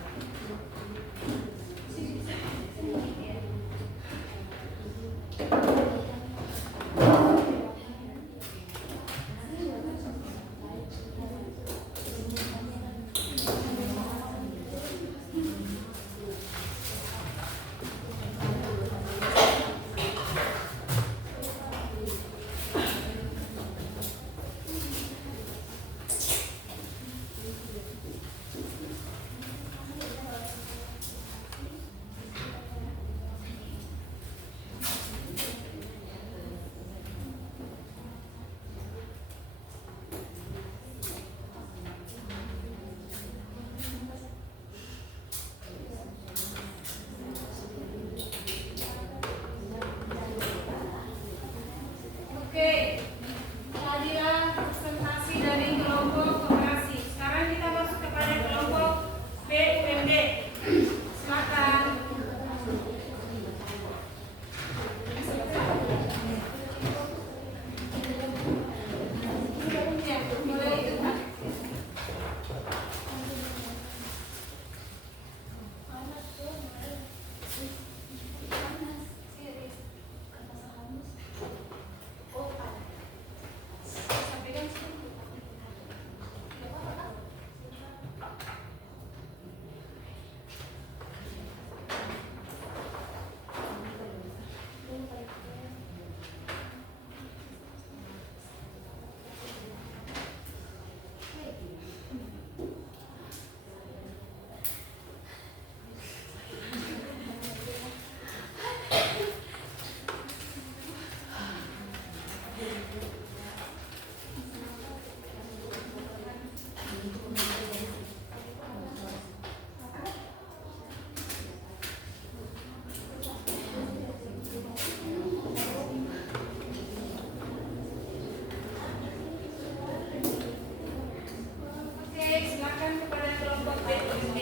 kelompok BUMD.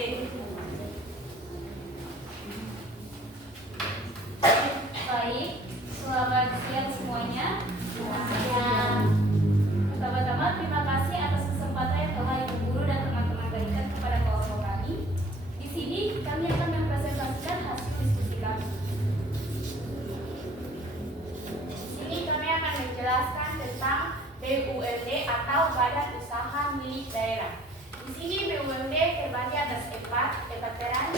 Baik, selamat siang semuanya. Pertama-tama terima kasih atas kesempatan yang telah Ibu Guru dan teman-teman berikan kepada kelompok kami. Di sini kami akan mempresentasikan hasil diskusi kami. Di sini kami akan menjelaskan tentang BUMD atau Badan Usaha Milik Daerah. Di sini BUMD terbagi atas empat peran.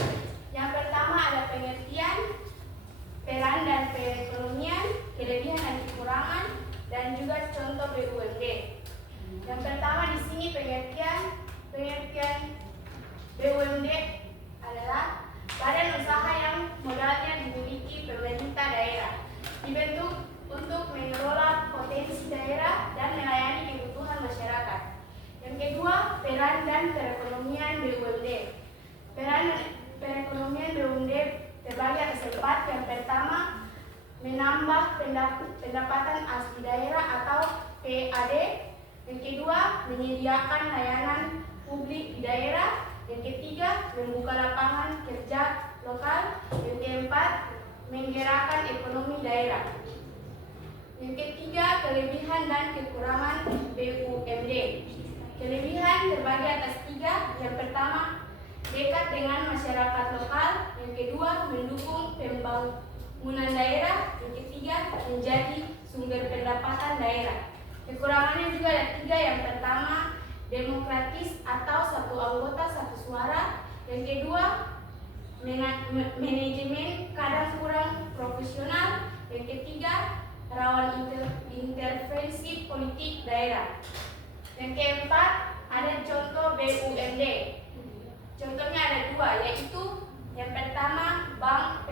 Yang pertama ada pengertian, peran dan perekonomian, kelebihan dan kekurangan, dan juga contoh BUMD. Yang pertama di sini pengertian BUMD adalah badan usaha yang modalnya dimiliki pemerintah daerah, dibentuk untuk mengelola potensi daerah dan melayani kebutuhan masyarakat. Yang kedua, peran dan perekonomian BUMD. Peran perekonomian BUMD terbagi atas empat. Yang pertama, menambah pendapatan asli daerah atau PAD. Yang kedua, menyediakan layanan publik di daerah. Yang ketiga, membuka lapangan kerja lokal. Yang keempat, menggerakkan ekonomi daerah. Yang ketiga, kelebihan dan kekurangan BUMD. Kelebihan terbagi atas tiga. Yang pertama, dekat dengan masyarakat lokal. Yang kedua, mendukung pembangunan daerah. Yang ketiga, menjadi sumber pendapatan daerah. Kekurangannya juga ada tiga. Yang pertama, demokratis atau satu anggota satu suara. Yang kedua, manajemen kadang kurang profesional. Yang ketiga, rawan intervensi politik daerah. Yang keempat, ada contoh BUMD. Contohnya ada dua, yaitu yang pertama Bank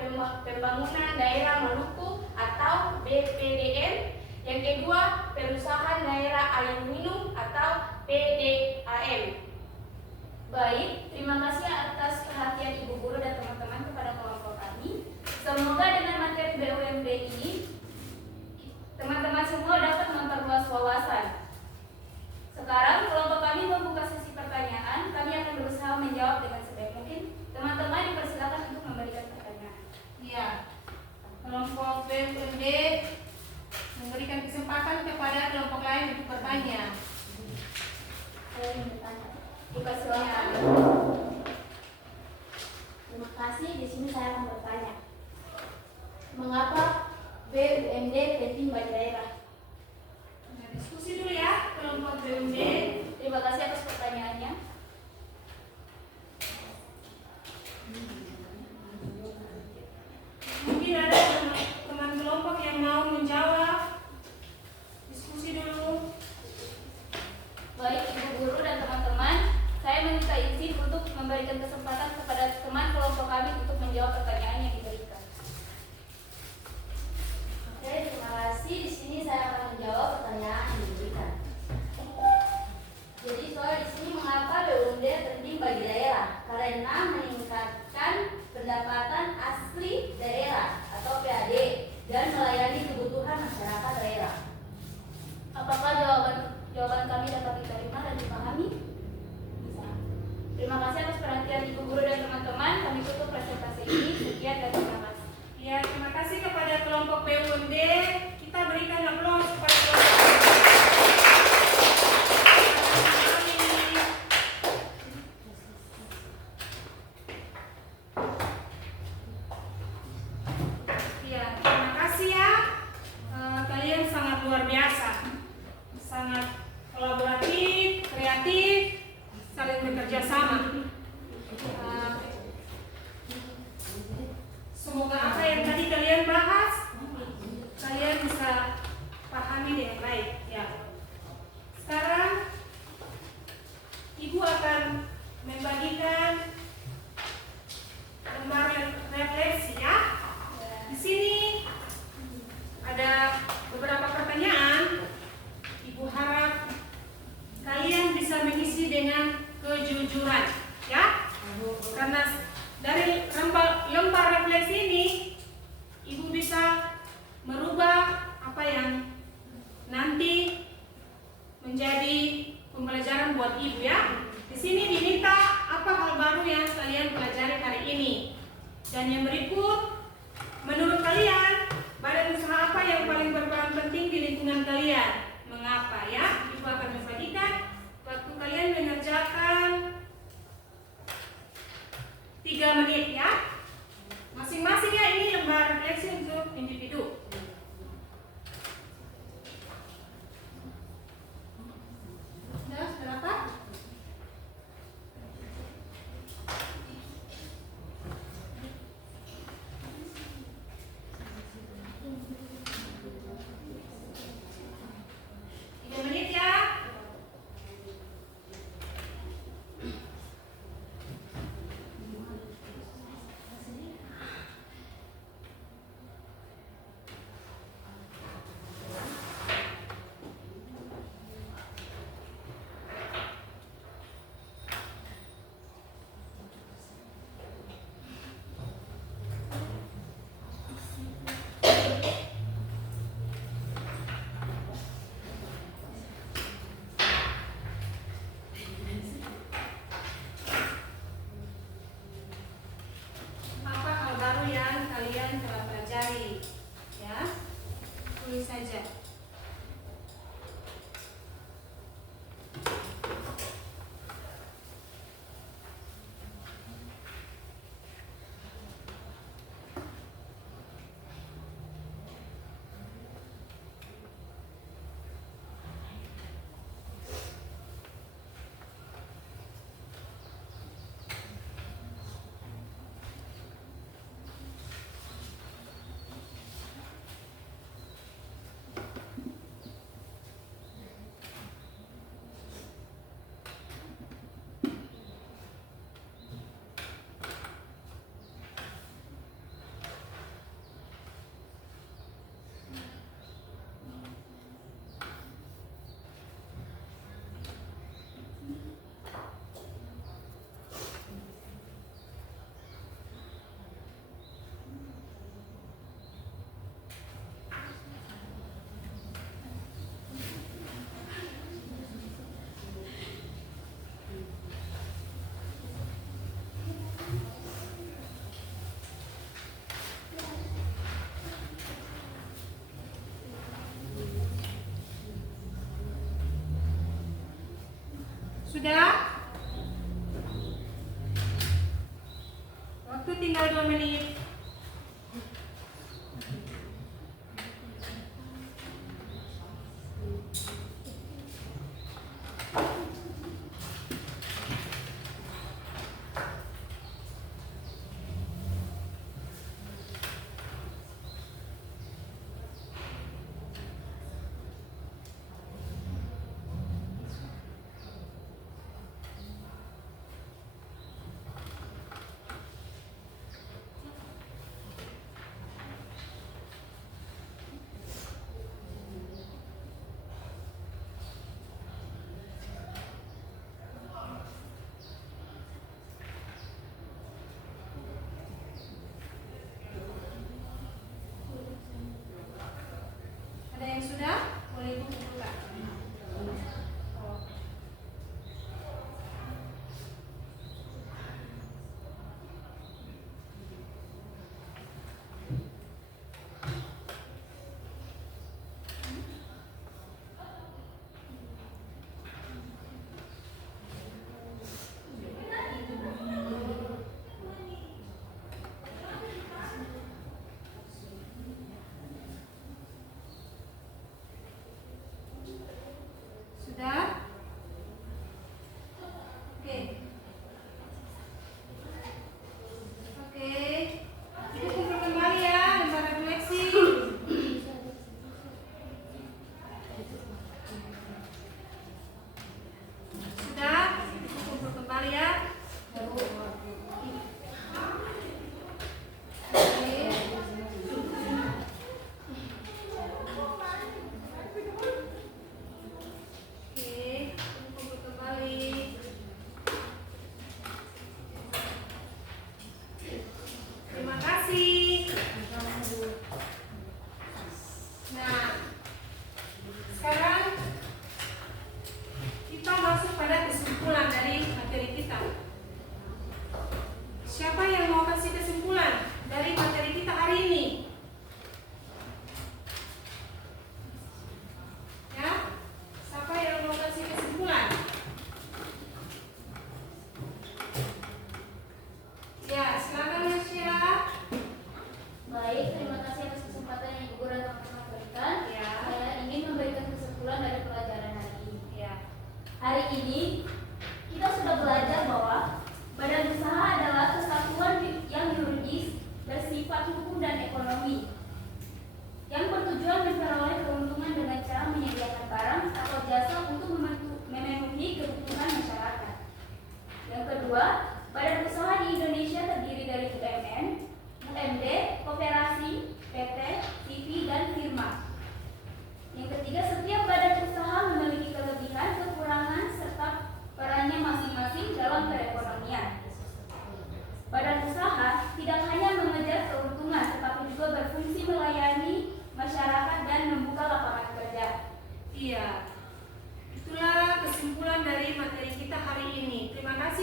Pembangunan Daerah Maluku atau BPDM. Yang kedua, Perusahaan Daerah Air Minum atau PDAM. Baik, terima kasih atas perhatian Ibu Guru dan teman-teman kepada kelompok kami. Semoga dengan materi BUMD ini teman-teman semua dapat memperluas wawasan. Sekarang kelompok kami membuka sesi pertanyaan. Kami akan berusaha menjawab dengan sebaik mungkin. Teman-teman dipersilakan untuk memberikan pertanyaan. Ya, kelompok BUMD memberikan kesempatan kepada kelompok lain untuk bertanya. Saya ingin bertanya. Dipersilakan. Terima kasih. Di sini saya akan bertanya. Mengapa BUMD penting bagi daerah? Nah, diskusi dulu ya kelompok BUMD. Terima kasih atas pertanyaannya. Mungkin ada teman kelompok yang mau menjawab. Diskusi dulu. Baik Ibu Guru dan teman-teman, saya meminta izin untuk memberikan kesempatan kepada teman kelompok kami untuk menjawab pertanyaan yang diberikan. Oke, terima kasih. Di sini saya akan menjawab pertanyaan yang diberikan. Jadi soal di sini mengapa BUMD penting bagi daerah? Karena meningkatkan pendapatan asli daerah atau PAD dan melayani kebutuhan masyarakat daerah. Apakah jawaban kami dapat diterima dan dipahami? Bisa. Terima kasih atas perhatian Ibu Guru dan teman-teman. Kami tutup presentasi ini. Sekian dan terima kasih. Ya, terima kasih kepada kelompok BUMD. Kita berikan aplaus kepada kelompok ya, terima kasih ya. Kalian sangat luar biasa, sangat kolaboratif, kreatif, saling bekerja sama. Semoga apa yang tadi kalian bahas, kalian bisa pahami dengan baik. Ya. Sekarang Ibu akan membagikan lembar refleksi ya. Di sini ada beberapa pertanyaan. Ibu harap kalian bisa mengisi dengan kejujuran, ya. Karena dari lembar refleksi ini, Ibu bisa merubah apa yang nanti menjadi pembelajaran buat Ibu ya. Di sini diminta apa hal hal baru yang kalian pelajari hari ini? Dan yang berikut, menurut kalian, badan usaha apa yang paling berperan penting di lingkungan kalian? Mengapa ya? Ibu akan membagikan waktu kalian mengerjakan 3 menit ya. Masing-masing ya, ini lembar refleksi untuk individu. Sudah berapa? Apa hal baru yang kalian telah pelajari? Ya, tulis saja. Sudah? Waktu tinggal 2 menit.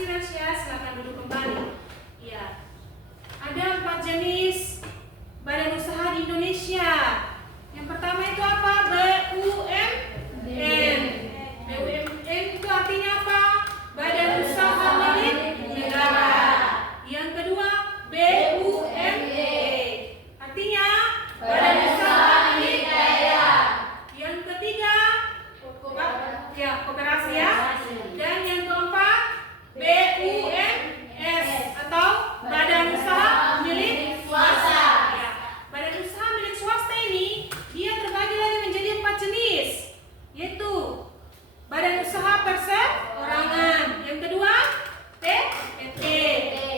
kasih Rasya, silakan duduk kembali. Ya, ada 4 jenis badan usaha di Indonesia. Yang pertama itu apa? BUMN. BUMN itu artinya apa? Badan usaha milik negara. Yang kedua BUMD, artinya badan usaha milik daerah. Yang ketiga koperasi ya. Dan yang keempat BUMS atau badan usaha milik swasta. Ya. Badan usaha milik swasta ini dia terbagi lagi menjadi 4 jenis, yaitu badan usaha perseorangan, yang kedua PT,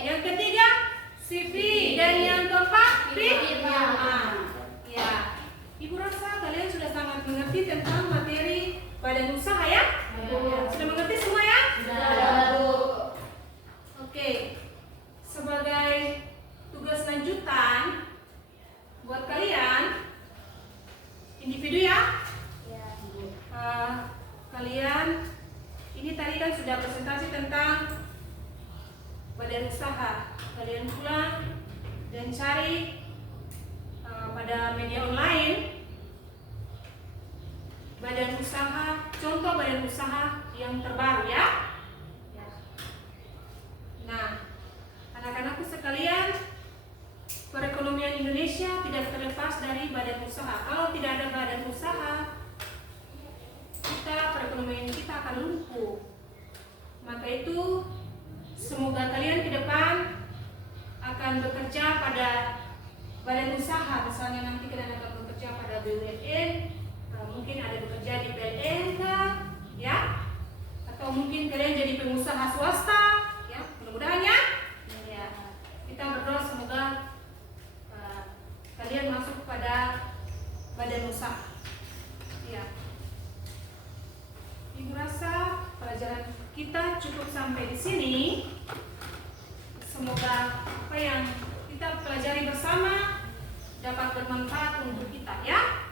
yang ketiga CV, dan yang keempat firman. Ya, Ibu rasa kalian sudah sangat mengerti tentang materi badan usaha ya? Sudah mengerti semua ya? Oke, sebagai tugas lanjutan buat kalian individu ya. Kalian ini tadi kan sudah presentasi tentang badan usaha. Kalian pulang dan cari pada media online badan usaha, contoh badan usaha yang terbaru ya. Nah, anak-anakku sekalian, perekonomian Indonesia tidak terlepas dari badan usaha. Kalau tidak ada badan usaha, perekonomian kita akan lumpuh. Maka itu semoga kalian ke depan akan bekerja pada badan usaha. Misalnya nanti kalian akan bekerja pada BUMN, mungkin ada bekerja di PLN ya, atau mungkin kalian jadi pengusaha swasta ya. Mudah-mudahan ya. Kita berdoa semoga kalian masuk pada badan usaha. Ya. Ibu rasa pelajaran kita cukup sampai di sini. Semoga apa yang kita pelajari bersama dapat bermanfaat untuk kita ya.